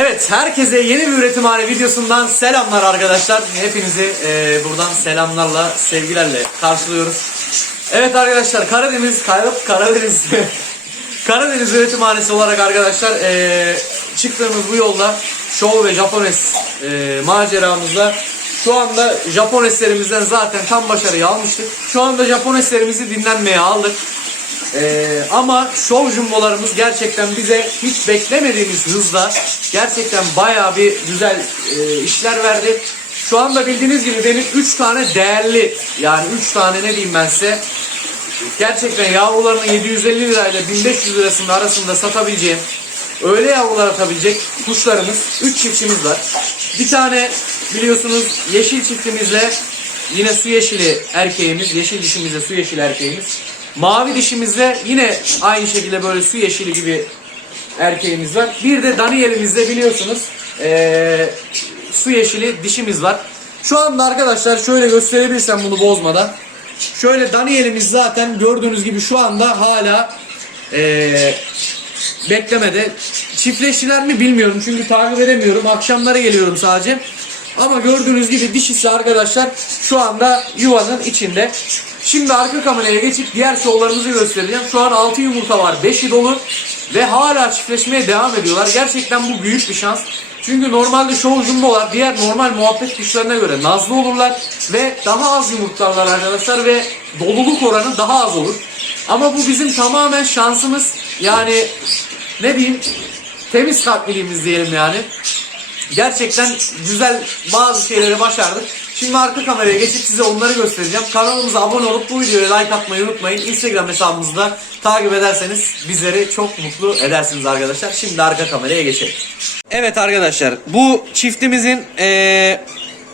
Evet, herkese yeni bir üretimhane videosundan selamlar arkadaşlar. Hepinizi e, buradan selamlarla, sevgilerle karşılıyoruz. Evet arkadaşlar, Karadeniz, Kar- Karadeniz, Karadeniz üretimhanesi olarak arkadaşlar e, çıktığımız bu yolda Show ve Japones e, maceramızda şu anda Japoneslerimizden zaten tam başarıyı almıştık. Şu anda Japoneslerimizi dinlenmeye aldık. Ee, ama show jumbolarımız gerçekten bize hiç beklemediğimiz hızda gerçekten bayağı bir güzel e, işler verdi. Şu anda bildiğiniz gibi benim 3 tane değerli yani 3 tane ne diyeyim ben size gerçekten yavrularını 750 lirayla 1500 lirasının arasında satabileceğim öyle yavrular atabilecek kuşlarımız 3 çiftimiz var. Bir tane biliyorsunuz yeşil çiftimizle yine su yeşili erkeğimiz, yeşil dişimizle su yeşili erkeğimiz. Mavi dişimizde yine aynı şekilde böyle su yeşili gibi erkeğimiz var. Bir de Daniel'imizde biliyorsunuz eee, su yeşili dişimiz var. Şu anda arkadaşlar şöyle gösterebilirsem bunu bozmadan. Şöyle Daniel'imiz zaten gördüğünüz gibi şu anda hala eee beklemede. Çiftleştiler mi bilmiyorum çünkü takip edemiyorum. Akşamları geliyorum sadece. Ama gördüğünüz gibi dişisi arkadaşlar şu anda yuvanın içinde. Şimdi arka kameraya geçip diğer şovlarımızı göstereceğim. Şu an 6 yumurta var, 5'i dolu ve hala çiftleşmeye devam ediyorlar. Gerçekten bu büyük bir şans. Çünkü normalde show jumbolar diğer normal muhabbet kuşlarına göre nazlı olurlar ve daha az yumurtlarlar arkadaşlar ve doluluk oranı daha az olur. Ama bu bizim tamamen şansımız. Yani ne diyeyim temiz kalpliliğimiz diyelim yani. Gerçekten güzel bazı şeyleri başardık. Şimdi arka kameraya geçip size onları göstereceğim. Kanalımıza abone olup bu videoya like atmayı unutmayın. Instagram hesabımızı da takip ederseniz bizleri çok mutlu edersiniz arkadaşlar. Şimdi arka kameraya geçelim. Evet arkadaşlar bu çiftimizin eee,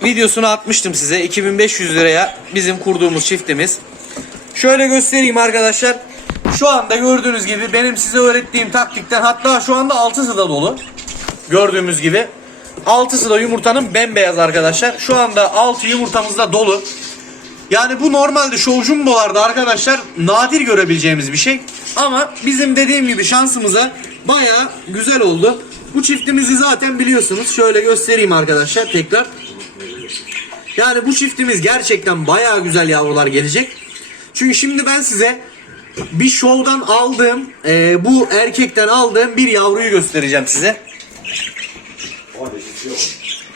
videosunu atmıştım size. 2500 liraya bizim kurduğumuz çiftimiz. Şöyle göstereyim arkadaşlar. Şu anda gördüğünüz gibi benim size öğrettiğim taktikten hatta şu anda altısı da dolu. Gördüğümüz gibi. Altısı da yumurtanın bembeyaz arkadaşlar. Şu anda altı yumurtamız da dolu. Yani bu normalde show jumbolarda arkadaşlar nadir görebileceğimiz bir şey. Ama bizim dediğim gibi şansımıza baya güzel oldu. Bu çiftimizi zaten biliyorsunuz. Şöyle göstereyim arkadaşlar tekrar. Yani bu çiftimiz gerçekten baya güzel yavrular gelecek. Çünkü şimdi ben size bir şovdan aldığım, e, bu erkekten aldığım bir yavruyu göstereceğim size.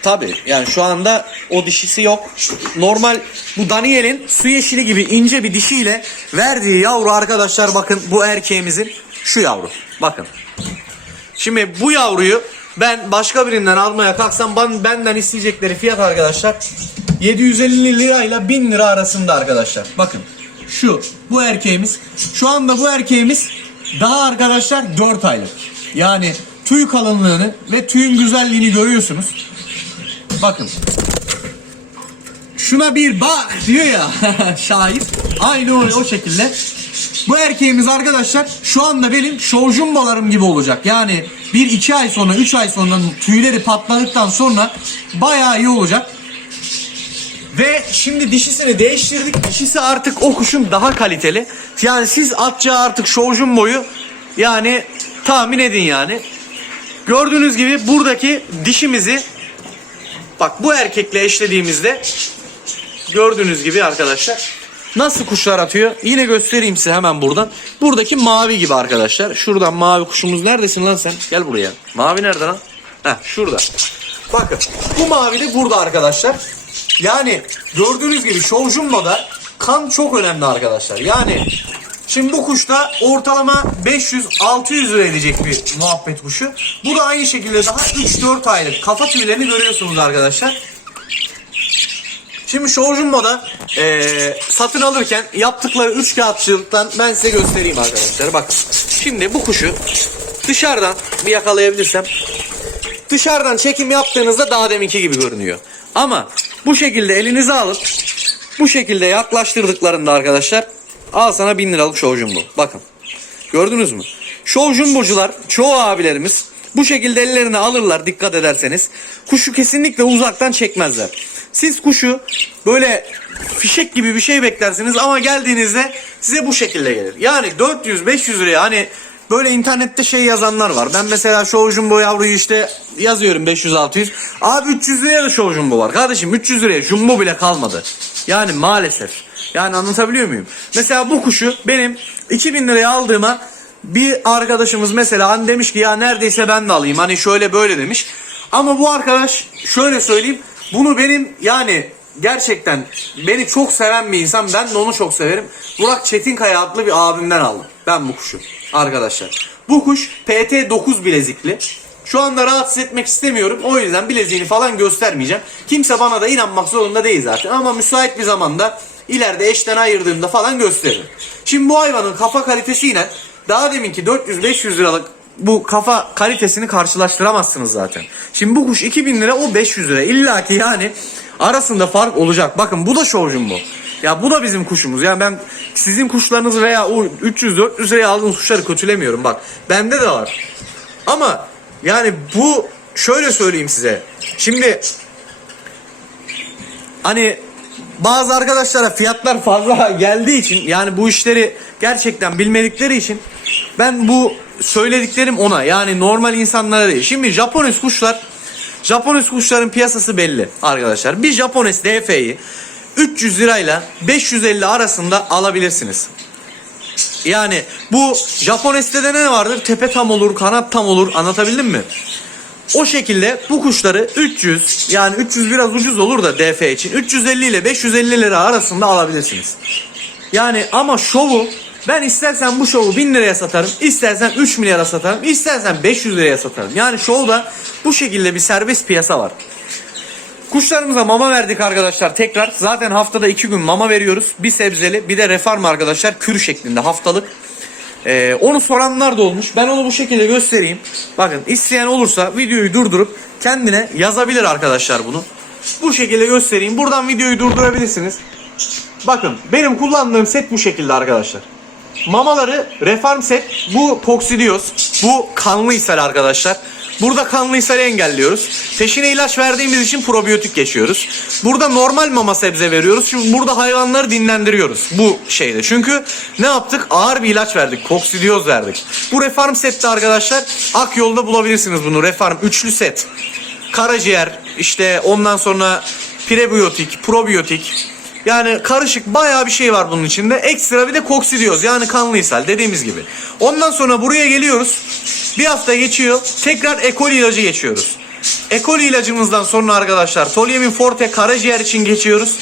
Tabi yani şu anda o dişisi yok. Normal bu Daniel'in su yeşili gibi ince bir dişiyle verdiği yavru arkadaşlar bakın bu erkeğimizin şu yavru. Bakın. Şimdi bu yavruyu ben başka birinden almaya kalksam ben, benden isteyecekleri fiyat arkadaşlar 750 lirayla 1000 lira arasında arkadaşlar. Bakın şu bu erkeğimiz şu anda bu erkeğimiz daha arkadaşlar 4 aylık. Yani tüy kalınlığını ve tüyün güzelliğini görüyorsunuz. Bakın. Şuna bir bak diyor ya şair. Aynı o, o şekilde. Bu erkeğimiz arkadaşlar şu anda benim show jumbolarım gibi olacak. Yani 1-2 ay sonra 3 ay sonra tüyleri patladıktan sonra bayağı iyi olacak. Ve şimdi dişisini değiştirdik. Dişisi artık o kuşun daha kaliteli. Yani siz atacağı artık show jumboyu yani tahmin edin yani. Gördüğünüz gibi buradaki dişimizi Bak bu erkekle eşlediğimizde gördüğünüz gibi arkadaşlar nasıl kuşlar atıyor? Yine göstereyim size hemen buradan. Buradaki mavi gibi arkadaşlar. Şuradan mavi kuşumuz neredesin lan sen? Gel buraya. Mavi nerede lan? Heh şurada. Bakın bu mavi de burada arkadaşlar. Yani gördüğünüz gibi Show Jumbo'da kan çok önemli arkadaşlar. Yani Şimdi bu kuşta ortalama 500-600 lira edecek bir muhabbet kuşu. Bu da aynı şekilde daha 3-4 aylık. Kafa tüylerini görüyorsunuz arkadaşlar. Şimdi Show Jumbo'da eee, satın alırken yaptıkları 3 kağıtçılıktan ben size göstereyim arkadaşlar. Bakın. Şimdi bu kuşu dışarıdan bir yakalayabilirsem dışarıdan çekim yaptığınızda daha deminki gibi görünüyor. Ama bu şekilde elinize alıp bu şekilde yaklaştırdıklarında arkadaşlar al sana 1000 liralık show jumbo. Bakın. Gördünüz mü? Show jumbocular çoğu abilerimiz bu şekilde ellerine alırlar dikkat ederseniz. Kuşu kesinlikle uzaktan çekmezler. Siz kuşu böyle fişek gibi bir şey beklersiniz ama geldiğinizde size bu şekilde gelir. Yani 400-500 liraya hani böyle internette şey yazanlar var. Ben mesela Show Jumbo yavruyu işte yazıyorum 500-600. Abi 300 liraya da Show Jumbo var. Kardeşim 300 liraya Jumbo bile kalmadı. Yani maalesef. Yani anlatabiliyor muyum? Mesela bu kuşu benim 2000 liraya aldığıma bir arkadaşımız mesela hani demiş ki ya neredeyse ben de alayım. Hani şöyle böyle demiş. Ama bu arkadaş şöyle söyleyeyim. Bunu benim yani gerçekten beni çok seven bir insan. Ben de onu çok severim. Burak Çetinkaya adlı bir abimden aldım. Ben bu kuşu arkadaşlar. Bu kuş PT 9 bilezikli. Şu anda rahatsız etmek istemiyorum. O yüzden bileziğini falan göstermeyeceğim. Kimse bana da inanmak zorunda değil zaten. Ama müsait bir zamanda ileride eşten ayırdığımda falan gösteririm. Şimdi bu hayvanın kafa kalitesiyle daha deminki 400-500 liralık bu kafa kalitesini karşılaştıramazsınız zaten. Şimdi bu kuş 2000 lira o 500 lira. İlla ki yani arasında fark olacak. Bakın bu da şovcum bu. Ya bu da bizim kuşumuz. Yani ben sizin kuşlarınız veya o 300-400 liraya aldığınız kuşları kötülemiyorum. Bak bende de var. Ama yani bu şöyle söyleyeyim size. Şimdi hani bazı arkadaşlara fiyatlar fazla geldiği için yani bu işleri gerçekten bilmedikleri için ben bu söylediklerim ona yani normal insanlara değil. Şimdi Japones kuşlar Japones kuşların piyasası belli arkadaşlar. Bir Japones DF'yi 300 lirayla 550 arasında alabilirsiniz. Yani bu Japones'te de ne vardır? Tepe tam olur, kanat tam olur. Anlatabildim mi? O şekilde bu kuşları 300 yani 300 biraz ucuz olur da DF için 350 ile 550 lira arasında alabilirsiniz. Yani ama şovu ben istersen bu şovu 1000 liraya satarım, istersen 3 milyara satarım, istersen 500 liraya satarım. Yani şovda bu şekilde bir serbest piyasa var. Kuşlarımıza mama verdik arkadaşlar tekrar. Zaten haftada 2 gün mama veriyoruz. Bir sebzeli bir de refarm arkadaşlar kür şeklinde haftalık. Ee, onu soranlar da olmuş. Ben onu bu şekilde göstereyim. Bakın isteyen olursa videoyu durdurup kendine yazabilir arkadaşlar bunu. Bu şekilde göstereyim. Buradan videoyu durdurabilirsiniz. Bakın benim kullandığım set bu şekilde arkadaşlar. Mamaları Refarm set. Bu Poxidios. Bu kanlı ishal arkadaşlar. Burada kanlı ishali engelliyoruz. Peşine ilaç verdiğimiz için probiyotik geçiyoruz. Burada normal mama sebze veriyoruz. Çünkü burada hayvanları dinlendiriyoruz. Bu şeyde. Çünkü ne yaptık? Ağır bir ilaç verdik. Poxidios verdik. Bu Refarm sette arkadaşlar. Akyol'da bulabilirsiniz bunu. Refarm üçlü set. Karaciğer işte ondan sonra prebiyotik, probiyotik, yani karışık bayağı bir şey var bunun içinde. Ekstra bir de koksidiyoz yani kanlı ishal dediğimiz gibi. Ondan sonra buraya geliyoruz. Bir hafta geçiyor. Tekrar ekol ilacı geçiyoruz. Ekol ilacımızdan sonra arkadaşlar Tolyemin Forte karaciğer için geçiyoruz.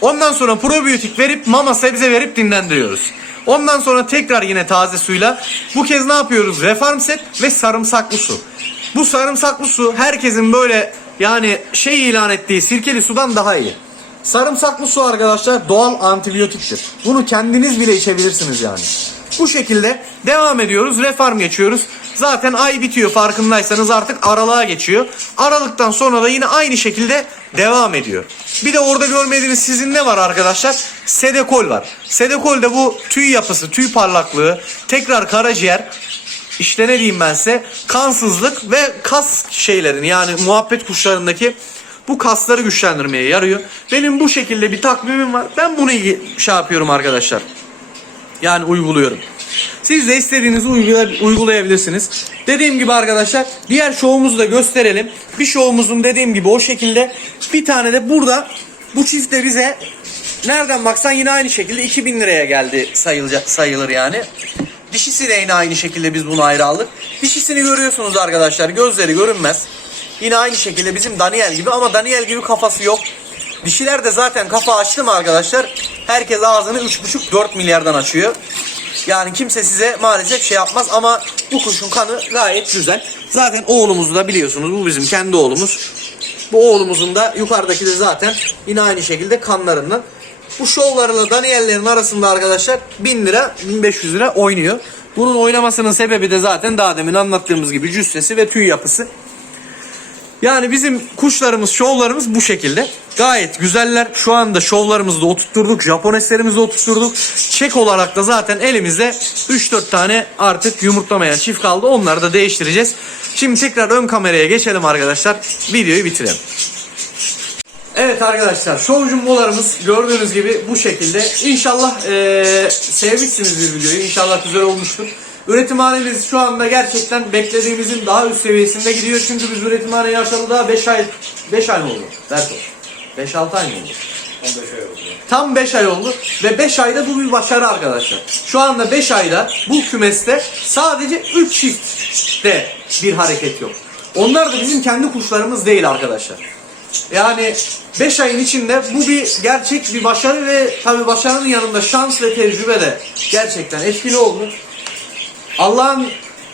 Ondan sonra probiyotik verip mama sebze verip dinlendiriyoruz. Ondan sonra tekrar yine taze suyla bu kez ne yapıyoruz? Refarm set ve sarımsaklı su. Bu sarımsaklı su herkesin böyle yani şey ilan ettiği sirkeli sudan daha iyi. Sarımsaklı su arkadaşlar doğal antibiyotiktir. Bunu kendiniz bile içebilirsiniz yani. Bu şekilde devam ediyoruz. Refarm geçiyoruz. Zaten ay bitiyor farkındaysanız artık aralığa geçiyor. Aralıktan sonra da yine aynı şekilde devam ediyor. Bir de orada görmediğiniz sizin ne var arkadaşlar? Sedekol var. Sedekol de bu tüy yapısı, tüy parlaklığı, tekrar karaciğer, işte ne diyeyim ben size kansızlık ve kas şeylerin yani muhabbet kuşlarındaki bu kasları güçlendirmeye yarıyor. Benim bu şekilde bir takvimim var. Ben bunu şey yapıyorum arkadaşlar. Yani uyguluyorum. Siz de istediğinizi uygula- uygulayabilirsiniz. Dediğim gibi arkadaşlar diğer şovumuzu da gösterelim. Bir şovumuzun dediğim gibi o şekilde bir tane de burada bu çift de bize nereden baksan yine aynı şekilde 2000 liraya geldi sayılacak sayılır yani. Dişisi de yine aynı şekilde biz bunu ayrı aldık. Dişisini görüyorsunuz arkadaşlar. Gözleri görünmez. Yine aynı şekilde bizim Daniel gibi ama Daniel gibi kafası yok. Dişiler de zaten kafa açtı mı arkadaşlar? Herkes ağzını 3,5-4 milyardan açıyor. Yani kimse size maalesef şey yapmaz ama bu kuşun kanı gayet güzel. Zaten oğlumuzu da biliyorsunuz. Bu bizim kendi oğlumuz. Bu oğlumuzun da yukarıdaki de zaten yine aynı şekilde kanlarından. Bu şovlarla Daniel'lerin arasında arkadaşlar 1000 lira 1500 lira oynuyor. Bunun oynamasının sebebi de zaten daha demin anlattığımız gibi cüssesi ve tüy yapısı. Yani bizim kuşlarımız, şovlarımız bu şekilde. Gayet güzeller. Şu anda şovlarımızı da oturtturduk. Japoneslerimizi de oturtturduk. Çek olarak da zaten elimizde 3-4 tane artık yumurtlamayan çift kaldı. Onları da değiştireceğiz. Şimdi tekrar ön kameraya geçelim arkadaşlar. Videoyu bitirelim. Evet arkadaşlar show jumbolarımız gördüğünüz gibi bu şekilde. İnşallah eee sevmişsinizdir videoyu. İnşallah güzel olmuştur. Üretimhanemiz şu anda gerçekten beklediğimizin daha üst seviyesinde gidiyor. Çünkü biz üretimhaneyi açalı daha 5 ay 5 ay mı oldu? Berko. 5-6 ay mı oldu? 15 ay oldu. Tam 5 ay oldu ve 5 ayda bu bir başarı arkadaşlar. Şu anda 5 ayda bu kümeste sadece 3 çiftte bir hareket yok. Onlar da bizim kendi kuşlarımız değil arkadaşlar. Yani 5 ayın içinde bu bir gerçek bir başarı ve tabi başarının yanında şans ve tecrübe de gerçekten etkili oldu. Allah'ın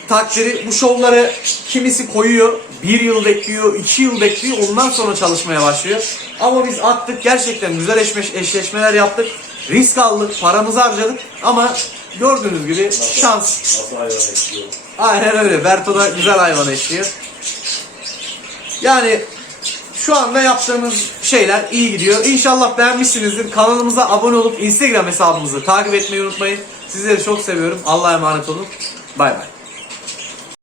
takdiri bu şovları kimisi koyuyor, bir yıl bekliyor, iki yıl bekliyor, ondan sonra çalışmaya başlıyor. Ama biz attık, gerçekten güzel eşleş- eşleşmeler yaptık, risk aldık, paramızı harcadık ama gördüğünüz gibi şans. Nasıl hayvan ekliyor? Aynen öyle, Berto da güzel hayvan eşliyor. Yani şu anda yaptığımız şeyler iyi gidiyor. İnşallah beğenmişsinizdir. Kanalımıza abone olup Instagram hesabımızı takip etmeyi unutmayın. Sizleri çok seviyorum. Allah'a emanet olun. Bye, bye.